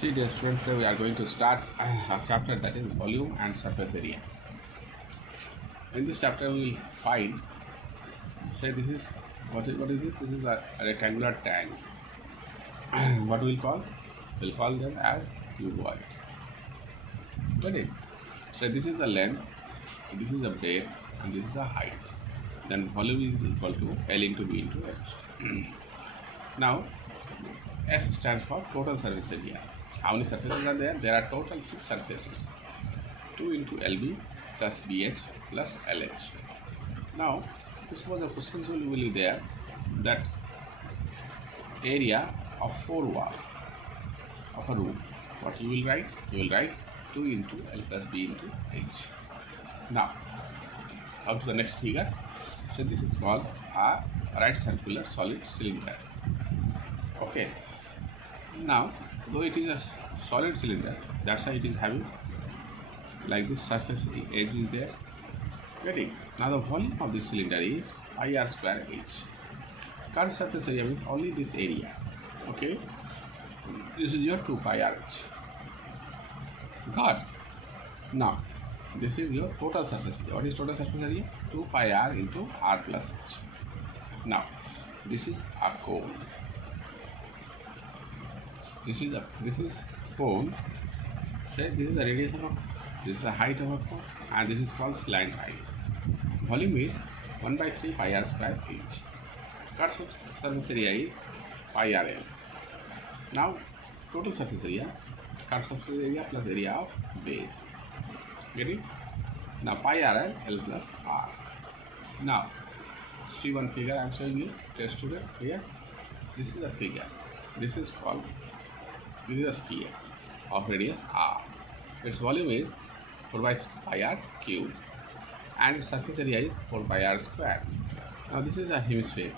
See, dear students, today we are going to start a chapter that is volume and surface area. In this chapter, we will find, say this is, what is it? This is a rectangular tank. What we'll call? We'll call them as cuboid. Got it? So this is the length, this is the breadth, and this is the height. Then volume is equal to L into B into H. Now, S stands for total surface area. How many surfaces are there? There are total 6 surfaces. 2 into LB plus BH plus LH. Now, suppose the questions will be there that area of 4 wall of a room. What you will write? You will write 2 into L plus B into H. Now, up to the next figure. So this is called a right circular solid cylinder. Okay. Now, though it is a solid cylinder, that's why it is having like this surface edge is there. Getting? Now the volume of this cylinder is pi r square h. Curved surface area means only this area. Okay. This is your 2 pi r h. Got? Now, this is your total surface area. What is total surface area? 2 pi r into r plus h. Now, this is a cone. This is cone. Say this is the radius of a, this is the height of a cone, and this is called cylinder height. Volume is 1 by 3 pi r square h. Curved surface area is pi r l. Now total surface area, curved surface area plus area of base. Getting? Now pi r l l plus r. Now see one figure I am showing you. Test student here. This is a figure. This is called. This is a sphere of radius r. Its volume is 4 by 3 pi r cube and its surface area is 4 pi r square. Now this is a hemisphere,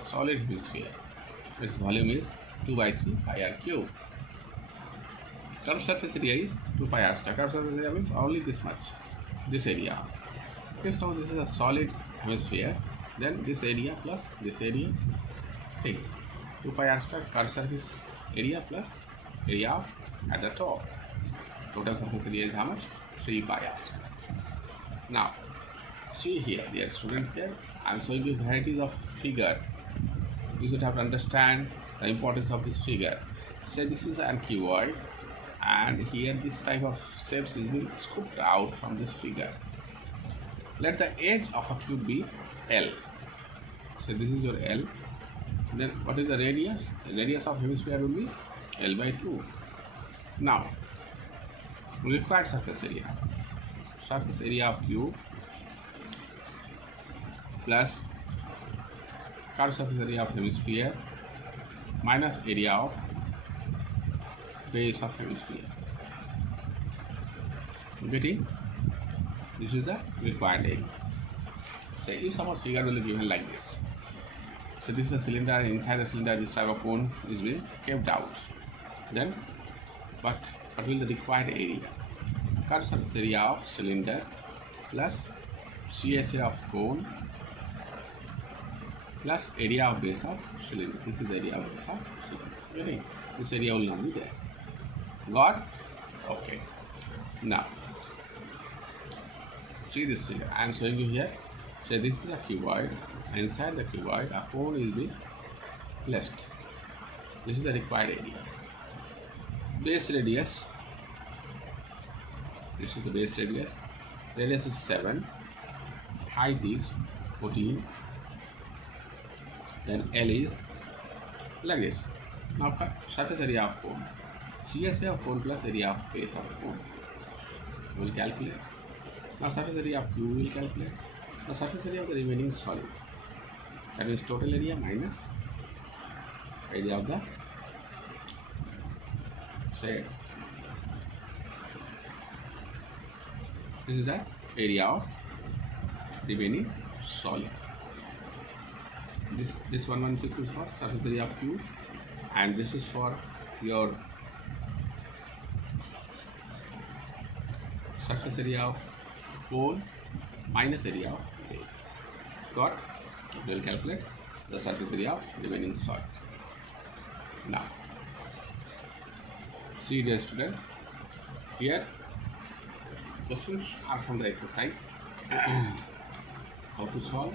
solid hemisphere. Its volume is 2 by 3 pi r cube. Curved surface area is 2 pi r square. Curved surface area means only this much, this area. If now this is a solid hemisphere, then this area plus this area, take 2 pi r square curved surface area plus area at the top. Total surface area is how much? 3 pi r. Now, see here, dear student, here I am showing you varieties of figure. You should have to understand the importance of this figure. Say this is an cuboid, and here this type of shapes is being scooped out from this figure. Let the edge of a cube be L. So this is your L. Then what is the radius? The radius of hemisphere will be L by 2. Now, required surface area. Surface area of cube plus curved surface area of hemisphere minus area of base of hemisphere. Getting? This is the required area. So if some figure will be given like this. So this is a cylinder, and inside the cylinder this type of cone is being kept out. Then what will the required area? Curved surface area of cylinder plus CSA of cone plus area of base of cylinder. This is the area of base of cylinder. Getting? This area will not be there. Got? Okay. Now see this figure. I am showing you here. Say this is a cuboid. Inside the cuboid, a cone is being placed. This is the required area. Base radius. This is the base radius. Radius is 7. Height is 14. Then L is like this. Now surface area of cone. CSA of cone plus area of base of cone. We will calculate. Now surface area of cube will calculate. The surface area of the remaining solid. That is total area minus area of the shade. This is the area of remaining solid. This 116 is for surface area of cube, and this is for your surface area of cone minus area of base. Got? We will calculate the surface area of remaining solid. Now, See dear student, here questions are from the exercise. How to solve?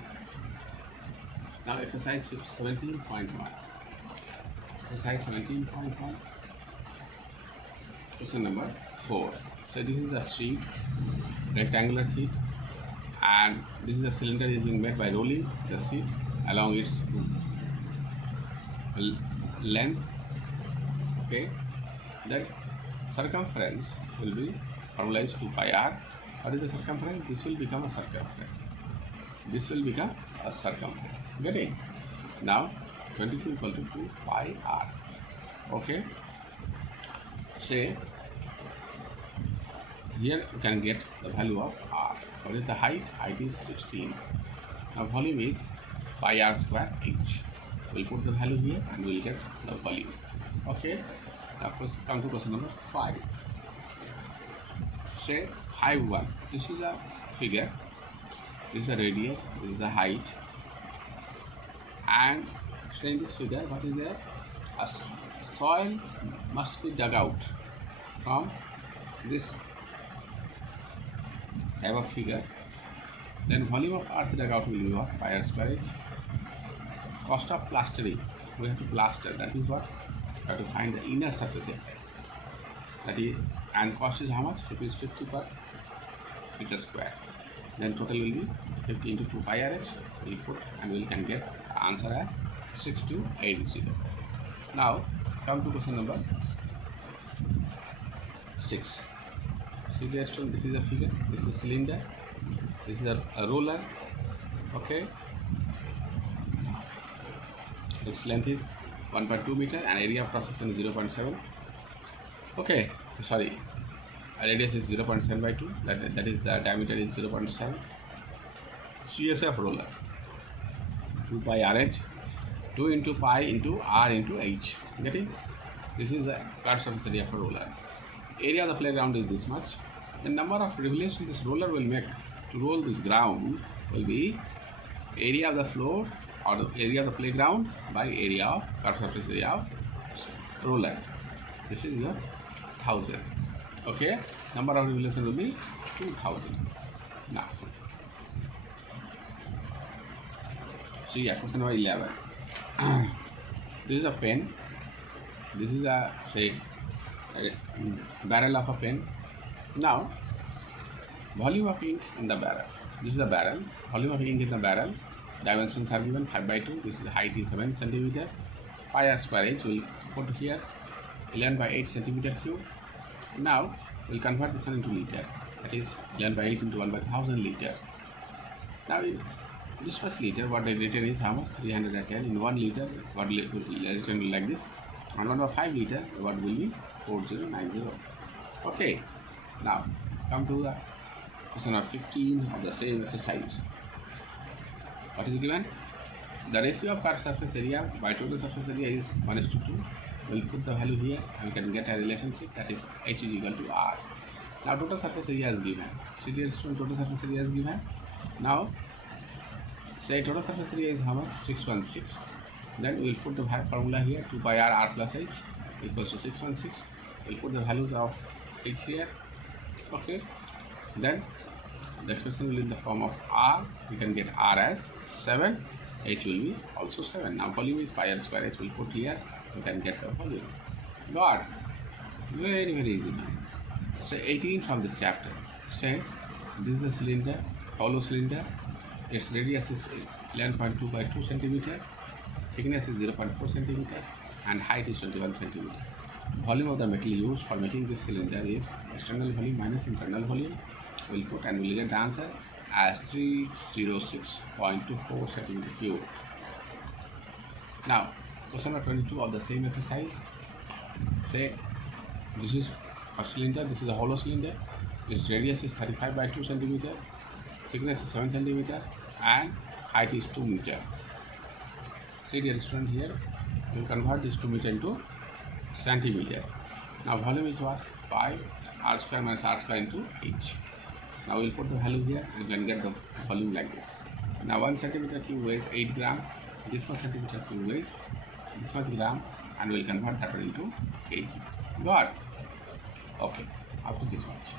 Now exercise 17.1. Exercise 17.1. Question number 4. So this is a sheet, rectangular sheet, and this is a cylinder is being made by rolling the sheet along its length. Okay, that circumference will be formalized 2 pi r. What is the circumference? This will become a circumference. This will become a circumference. Get it? Now 22 equal to 2 pi r. Okay. Say here you can get the value of r. What is the height? Height is 16. Now volume is pi r square h. We'll put the value here and we'll get the volume. Okay. Now come to question number 5. Say 5(1). This is a figure. This is the radius. This is the height. And say in this figure, what is there? A soil must be dug out from this type of figure. Then volume of earth dug out will be what? Pi r square h. Cost of plastering. We have to plaster. That is what? We have to find the inner surface area. That is, and cost is how much? Rupees 50 per meter square. Then total will be 50 into 2 pi r h. We'll put and we can get the answer as 6280. Now come to question number 6. See the student, this is a figure, this is cylinder, this is a roller. Okay, its length is 1.2 meter and area of cross section is 0.7. Okay, sorry, radius is 0.7 by 2, that is the diameter is 0.7. CSF roller 2 pi RH, 2 into pi into r into h. Getting? This is the curved surface area of a roller. Area of the playground is this much. The number of revolutions this roller will make to roll this ground will be area of the floor or the area of the playground by area of curved surface area of roller. This is your 1000. Okay, number of revolutions will be 2000. Now, see here, question number 11. This is a pen. This is a barrel of a pen. Now, volume of ink in the barrel. This is a barrel. Volume of ink in the barrel. Dimensions are given 5 by 2. This is height is 7 centimeter. Pi r square h will put here 11 by 8 centimeter cube. Now, we'll convert this one into liter. That is 11 by 8 into 1 by 1000 liter. Now, in this much liter, what the written is how much? 310. In 1 liter, what written will like this. And 1 by 5 liter, what will be? 4090. Okay. Now, come to the question of 15 of the same exercise. What is given? The ratio of curved surface area by total surface area is 1:2. We'll put the value here and we can get a relationship, that is h is equal to r. Now, total surface area is given. See the total surface area is given. Now, say total surface area is how much? 616. Then we'll put the formula here, 2 pi r plus h equals to 616. We'll put the values of h here. Okay, then the expression will be in the form of r. We can get r as 7, h will be also 7. Now volume is pi r square h. We'll put here, we can get the volume. Got? Very easy now. Say 18 from this chapter. Say this is a cylinder, hollow cylinder. Its radius is 11.2 by 2 centimeter. Thickness is 0.4 centimeter and height is 21 centimeter. Volume of the metal used for making this cylinder is external volume minus internal volume. We'll put and we'll get the answer as 306.24 centimeter cube. Now, question number 22 of the same exercise. Say this is a cylinder, this is a hollow cylinder. Its radius is 35 by 2 centimeter. Thickness is 7 centimeter and height is 2 meter. See dear student, here we will convert this 2 meter into centimeter. Now volume is what? Pi r square minus r square into h. Now we'll put the value here and you can get the volume like this. Now 1 centimeter cube weighs 8 gram. This much centimeter cube weighs this much gram, and we'll convert that into kg. Got? Okay, up to this much.